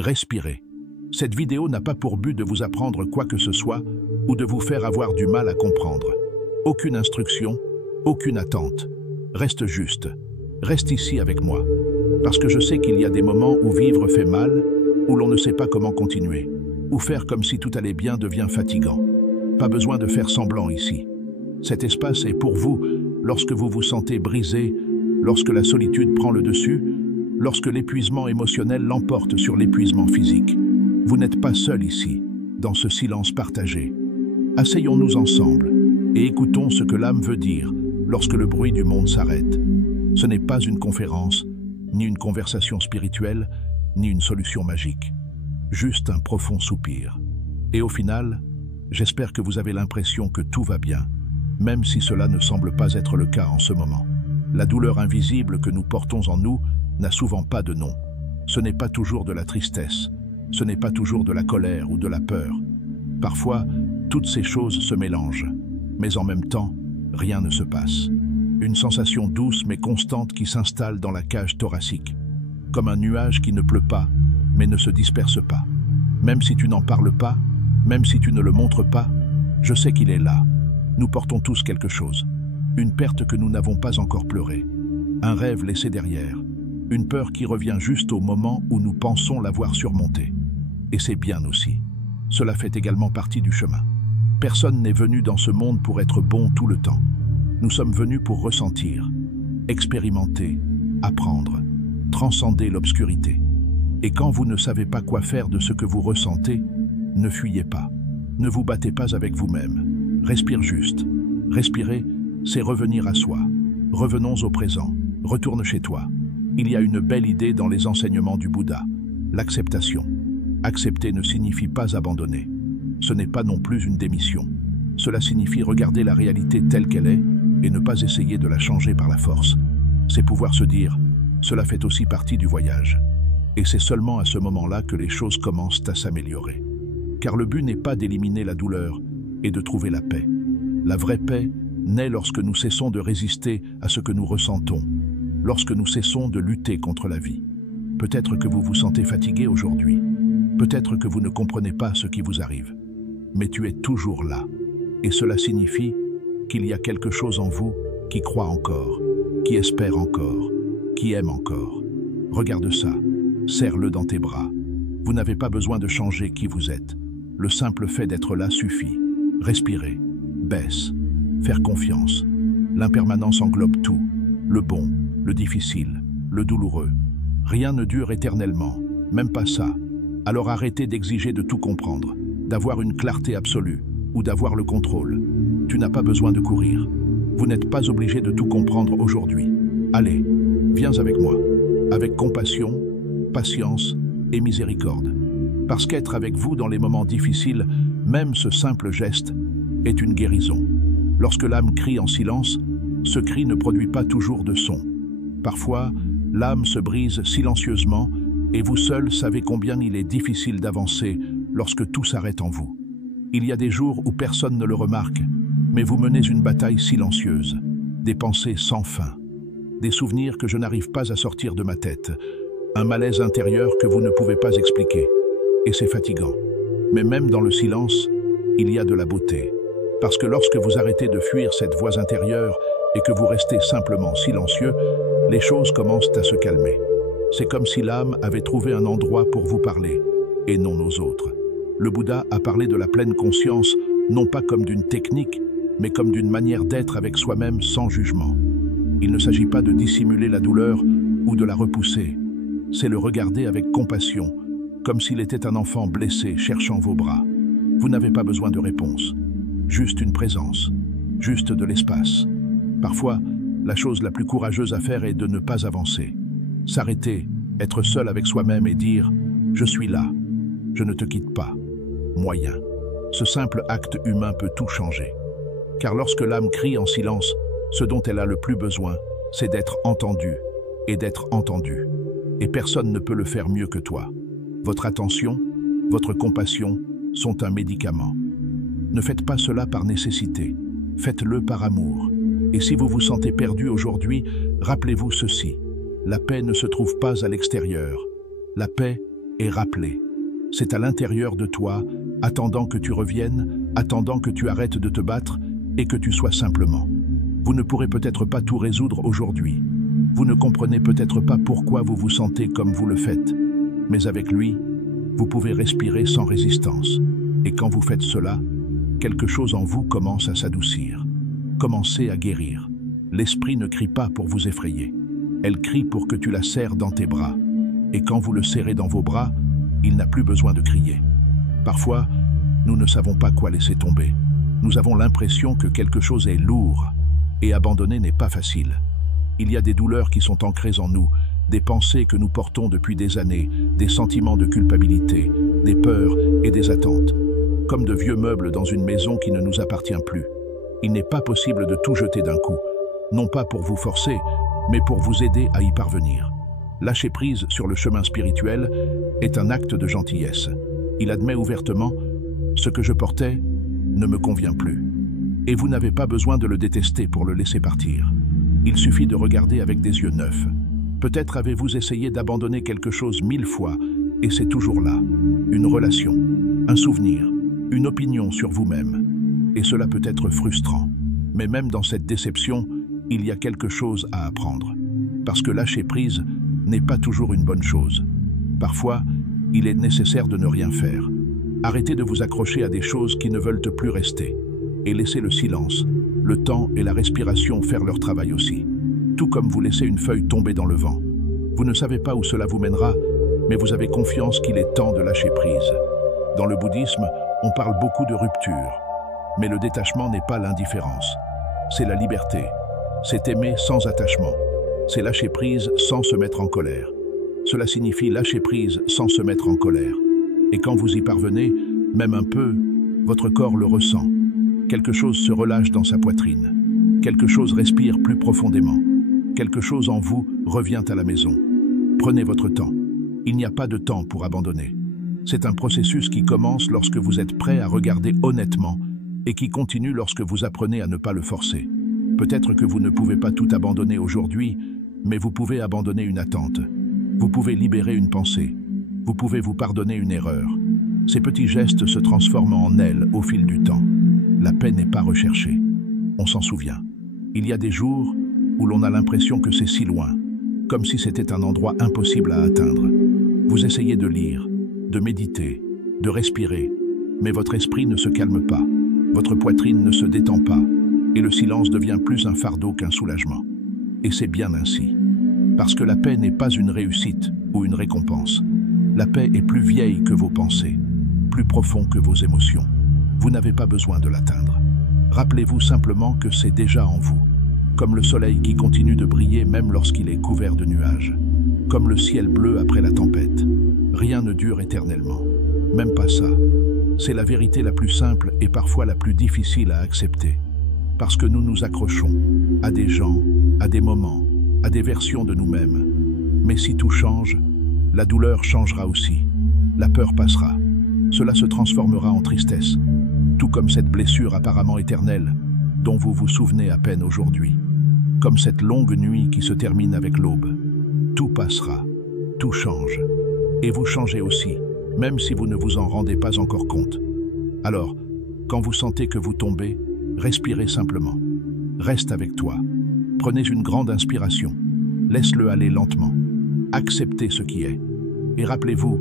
Respirez. Cette vidéo n'a pas pour but de vous apprendre quoi que ce soit ou de vous faire avoir du mal à comprendre. Aucune instruction, aucune attente. Reste juste. Reste ici avec moi. Parce que je sais qu'il y a des moments où vivre fait mal, où l'on ne sait pas comment continuer, ou faire comme si tout allait bien devient fatigant. Pas besoin de faire semblant ici. Cet espace est pour vous lorsque vous vous sentez brisé, lorsque la solitude prend le dessus, lorsque l'épuisement émotionnel l'emporte sur l'épuisement physique. Vous n'êtes pas seul ici, dans ce silence partagé. Asseyons-nous ensemble et écoutons ce que l'âme veut dire lorsque le bruit du monde s'arrête. Ce n'est pas une conférence, ni une conversation spirituelle, ni une solution magique. Juste un profond soupir. Et au final, j'espère que vous avez l'impression que tout va bien, même si cela ne semble pas être le cas en ce moment. La douleur invisible que nous portons en nous n'a souvent pas de nom. Ce n'est pas toujours de la tristesse, ce n'est pas toujours de la colère ou de la peur. Parfois, toutes ces choses se mélangent, mais en même temps, rien ne se passe. Une sensation douce mais constante qui s'installe dans la cage thoracique, comme un nuage qui ne pleut pas, mais ne se disperse pas. Même si tu n'en parles pas, même si tu ne le montres pas, je sais qu'il est là. Nous portons tous quelque chose. Une perte que nous n'avons pas encore pleurée. Un rêve laissé derrière. Une peur qui revient juste au moment où nous pensons l'avoir surmontée. Et c'est bien aussi. Cela fait également partie du chemin. Personne n'est venu dans ce monde pour être bon tout le temps. Nous sommes venus pour ressentir, expérimenter, apprendre, transcender l'obscurité. Et quand vous ne savez pas quoi faire de ce que vous ressentez, ne fuyez pas. Ne vous battez pas avec vous-même. Respire juste. Respirer, c'est revenir à soi. Revenons au présent. Retourne chez toi. Il y a une belle idée dans les enseignements du Bouddha. L'acceptation. Accepter ne signifie pas abandonner. Ce n'est pas non plus une démission. Cela signifie regarder la réalité telle qu'elle est et ne pas essayer de la changer par la force. C'est pouvoir se dire, cela fait aussi partie du voyage. Et c'est seulement à ce moment-là que les choses commencent à s'améliorer. Car le but n'est pas d'éliminer la douleur et de trouver la paix. La vraie paix naît lorsque nous cessons de résister à ce que nous ressentons, lorsque nous cessons de lutter contre la vie. Peut-être que vous vous sentez fatigué aujourd'hui. Peut-être que vous ne comprenez pas ce qui vous arrive. Mais tu es toujours là. Et cela signifie qu'il y a quelque chose en vous qui croit encore, qui espère encore, qui aime encore. Regarde ça. Serre-le dans tes bras. Vous n'avez pas besoin de changer qui vous êtes. Le simple fait d'être là suffit. Respirer. Baisse. Faire confiance. L'impermanence englobe tout. Le bon, le difficile, le douloureux. Rien ne dure éternellement. Même pas ça. Alors arrêtez d'exiger de tout comprendre, d'avoir une clarté absolue ou d'avoir le contrôle. Tu n'as pas besoin de courir. Vous n'êtes pas obligé de tout comprendre aujourd'hui. Allez, viens avec moi, avec compassion, patience et miséricorde. Parce qu'être avec vous dans les moments difficiles, même ce simple geste, est une guérison. Lorsque l'âme crie en silence, ce cri ne produit pas toujours de son. Parfois, l'âme se brise silencieusement et vous seul savez combien il est difficile d'avancer lorsque tout s'arrête en vous. Il y a des jours où personne ne le remarque, mais vous menez une bataille silencieuse, des pensées sans fin, des souvenirs que je n'arrive pas à sortir de ma tête, un malaise intérieur que vous ne pouvez pas expliquer. Et c'est fatigant. Mais même dans le silence, il y a de la beauté. Parce que lorsque vous arrêtez de fuir cette voix intérieure et que vous restez simplement silencieux, les choses commencent à se calmer. C'est comme si l'âme avait trouvé un endroit pour vous parler, et non aux autres. Le Bouddha a parlé de la pleine conscience, non pas comme d'une technique, mais comme d'une manière d'être avec soi-même sans jugement. Il ne s'agit pas de dissimuler la douleur ou de la repousser. C'est le regarder avec compassion, comme s'il était un enfant blessé cherchant vos bras. Vous n'avez pas besoin de réponse, juste une présence, juste de l'espace. Parfois, la chose la plus courageuse à faire est de ne pas avancer. S'arrêter, être seul avec soi-même et dire « Je suis là, je ne te quitte pas ». Moyen. Ce simple acte humain peut tout changer. Car lorsque l'âme crie en silence, ce dont elle a le plus besoin, c'est d'être entendue et d'être entendue. Et personne ne peut le faire mieux que toi. Votre attention, votre compassion sont un médicament. Ne faites pas cela par nécessité, faites-le par amour. Et si vous vous sentez perdu aujourd'hui, rappelez-vous ceci. La paix ne se trouve pas à l'extérieur. La paix et rappelez. C'est à l'intérieur de toi, attendant que tu reviennes, attendant que tu arrêtes de te battre et que tu sois simplement. Vous ne pourrez peut-être pas tout résoudre aujourd'hui. Vous ne comprenez peut-être pas pourquoi vous vous sentez comme vous le faites. Mais avec lui, vous pouvez respirer sans résistance. Et quand vous faites cela, quelque chose en vous commence à s'adoucir. Commencez à guérir. L'esprit ne crie pas pour vous effrayer. Elle crie pour que tu la serres dans tes bras. Et quand vous le serrez dans vos bras, il n'a plus besoin de crier. Parfois, nous ne savons pas quoi laisser tomber. Nous avons l'impression que quelque chose est lourd, et abandonner n'est pas facile. Il y a des douleurs qui sont ancrées en nous, des pensées que nous portons depuis des années, des sentiments de culpabilité, des peurs et des attentes. Comme de vieux meubles dans une maison qui ne nous appartient plus. Il n'est pas possible de tout jeter d'un coup, non pas pour vous forcer, mais pour vous aider à y parvenir. Lâcher prise sur le chemin spirituel est un acte de gentillesse. Il admet ouvertement « ce que je portais ne me convient plus ». Et vous n'avez pas besoin de le détester pour le laisser partir. Il suffit de regarder avec des yeux neufs. Peut-être avez-vous essayé d'abandonner quelque chose 1000 fois et c'est toujours là. Une relation, un souvenir, une opinion sur vous-même. Et cela peut être frustrant. Mais même dans cette déception, il y a quelque chose à apprendre. Parce que lâcher prise n'est pas toujours une bonne chose. Parfois, il est nécessaire de ne rien faire. Arrêtez de vous accrocher à des choses qui ne veulent plus rester. Et laissez le silence, le temps et la respiration faire leur travail aussi. Tout comme vous laissez une feuille tomber dans le vent. Vous ne savez pas où cela vous mènera, mais vous avez confiance qu'il est temps de lâcher prise. Dans le bouddhisme, on parle beaucoup de rupture. Mais le détachement n'est pas l'indifférence. C'est la liberté. C'est aimer sans attachement. C'est lâcher prise sans se mettre en colère. Cela signifie lâcher prise sans se mettre en colère. Et quand vous y parvenez, même un peu, votre corps le ressent. Quelque chose se relâche dans sa poitrine. Quelque chose respire plus profondément. Quelque chose en vous revient à la maison. Prenez votre temps. Il n'y a pas de temps pour abandonner. C'est un processus qui commence lorsque vous êtes prêt à regarder honnêtement et qui continue lorsque vous apprenez à ne pas le forcer. Peut-être que vous ne pouvez pas tout abandonner aujourd'hui, mais vous pouvez abandonner une attente. Vous pouvez libérer une pensée. Vous pouvez vous pardonner une erreur. Ces petits gestes se transforment en ailes au fil du temps. La paix n'est pas recherchée. On s'en souvient. Il y a des jours où l'on a l'impression que c'est si loin, comme si c'était un endroit impossible à atteindre. Vous essayez de lire, de méditer, de respirer, mais votre esprit ne se calme pas, votre poitrine ne se détend pas, et le silence devient plus un fardeau qu'un soulagement. Et c'est bien ainsi. Parce que la paix n'est pas une réussite ou une récompense. La paix est plus vieille que vos pensées, plus profond que vos émotions. Vous n'avez pas besoin de l'atteindre. Rappelez-vous simplement que c'est déjà en vous. Comme le soleil qui continue de briller même lorsqu'il est couvert de nuages. Comme le ciel bleu après la tempête. Rien ne dure éternellement. Même pas ça. C'est la vérité la plus simple et parfois la plus difficile à accepter. Parce que nous nous accrochons à des gens, à des moments, à des versions de nous-mêmes. Mais si tout change, la douleur changera aussi. La peur passera. Cela se transformera en tristesse. Tout comme cette blessure apparemment éternelle, dont vous vous souvenez à peine aujourd'hui. Comme cette longue nuit qui se termine avec l'aube. Tout passera. Tout change. Et vous changez aussi, même si vous ne vous en rendez pas encore compte. Alors, quand vous sentez que vous tombez, respirez simplement. Reste avec toi. Prenez une grande inspiration. Laisse-le aller lentement. Acceptez ce qui est. Et rappelez-vous,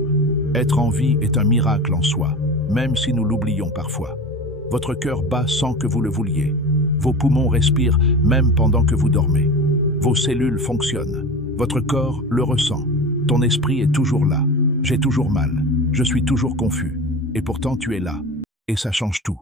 être en vie est un miracle en soi, même si nous l'oublions parfois. Votre cœur bat sans que vous le vouliez. Vos poumons respirent même pendant que vous dormez. Vos cellules fonctionnent. Votre corps le ressent. Ton esprit est toujours là. J'ai toujours mal. Je suis toujours confus. Et pourtant tu es là. Et ça change tout.